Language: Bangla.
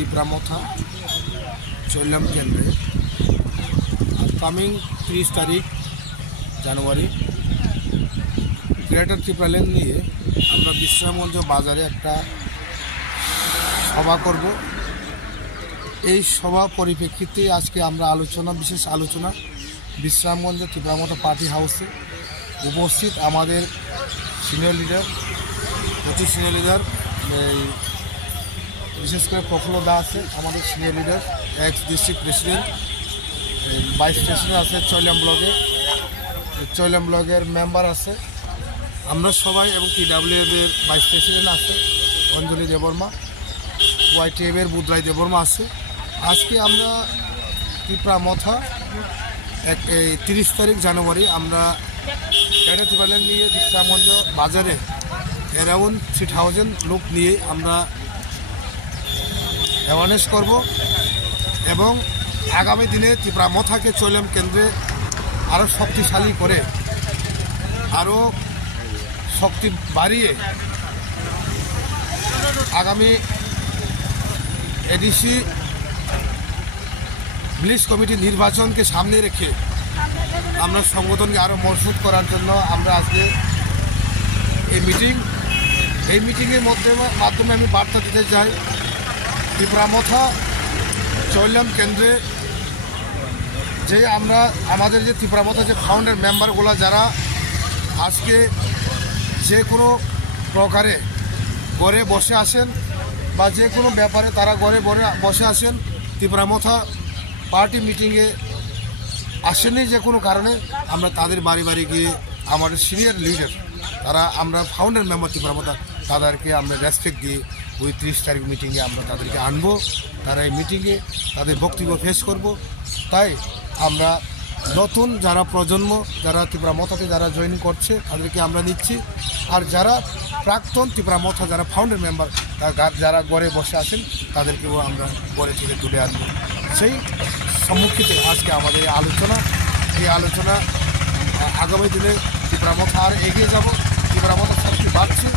তিপ্রামথা চৈলাম কেন্দ্রে কামিং 30 তারিখ জানুয়ারি গ্রেটার ত্রিপুরা নিয়ে আমরা বিশ্রামগঞ্জ বাজারে একটা সভা করব। এই সভা পরিপ্রেক্ষিতে আজকে আমরা বিশেষ আলোচনা বিশ্রামগঞ্জ তিপ্রামথা পার্টি হাউসে উপস্থিত আমাদের সিনিয়র লিডার, সিনিয়র লিডার বিশেষ করে প্রফুল্ল দা আছে, আমাদের senior leader, x district president, vice president আছে চৈলাম ব্লগের মেম্বার আছে, আমরা সবাই, এবং TWF এর ভাইস প্রেসিডেন্ট আছে অঞ্জলি দেববর্মা, YTF এর বুধরাই দেববর্মা আছে। আজকে আমরা তিপ্রামথা 30 তারিখ জানুয়ারি আমরা গ্রেটার ত্রিপুরা নিয়ে বিশ্রামগঞ্জ বাজারে অ্যারাউন্ড 3000 লোক নিয়ে আমরা অ্যাওয়ারনেস করব এবং আগামী দিনে তিপ্রামথাকে চৈলাম কেন্দ্রে আরও শক্তিশালী করে, আরও শক্তি বাড়িয়ে আগামী এডিসি ভিলেজ কমিটি নির্বাচনকে সামনে রেখে আমরা সংগঠনকে আরও মজবুত করার জন্য আমরা আজকে এই মিটিংয়ের মাধ্যমে আমি বার্তা দিতে চাই, তিপ্রামথা চৈলাম কেন্দ্রে যে আমাদের যে তিপ্রামথা যে ফাউন্ডার মেম্বারগুলো যারা আজকে যে কোনো প্রকারে ঘরে বসে আসেন বা যে কোনো ব্যাপারে তারা ঘরে বসে আসেন, তিপ্রামথা পার্টি মিটিংয়ে আসেনি যে কোনো কারণে, আমরা তাদের বাড়ি বাড়ি গিয়ে আমাদের সিনিয়র লিডার তারা আমরা ফাউন্ডার মেম্বার তিপ্রামথা তাদেরকে আমরা রেসপেক্ট দিয়ে ওই 30 তারিখ মিটিংয়ে আমরা তাদেরকে আনবো। তারা এই মিটিংয়ে তাদের বক্তব্য পেশ করব। তাই আমরা নতুন যারা প্রজন্ম যারা তিপ্রামথাতে যারা জয়েন করছে তাদেরকে আমরা নিচ্ছি, আর যারা প্রাক্তন তিপ্রামথা যারা ফাউন্ডার মেম্বার যারা ঘরে বসে আছেন তাদেরকেও আমরা ঘরে থেকে তুলে আনবো। সেই সম্মুখীতে আজকে আমাদের এই আলোচনা আগামী দিনে তিপ্রামথা আর এগিয়ে যাব, তিপ্রামথা শক্তি বাড়ছে।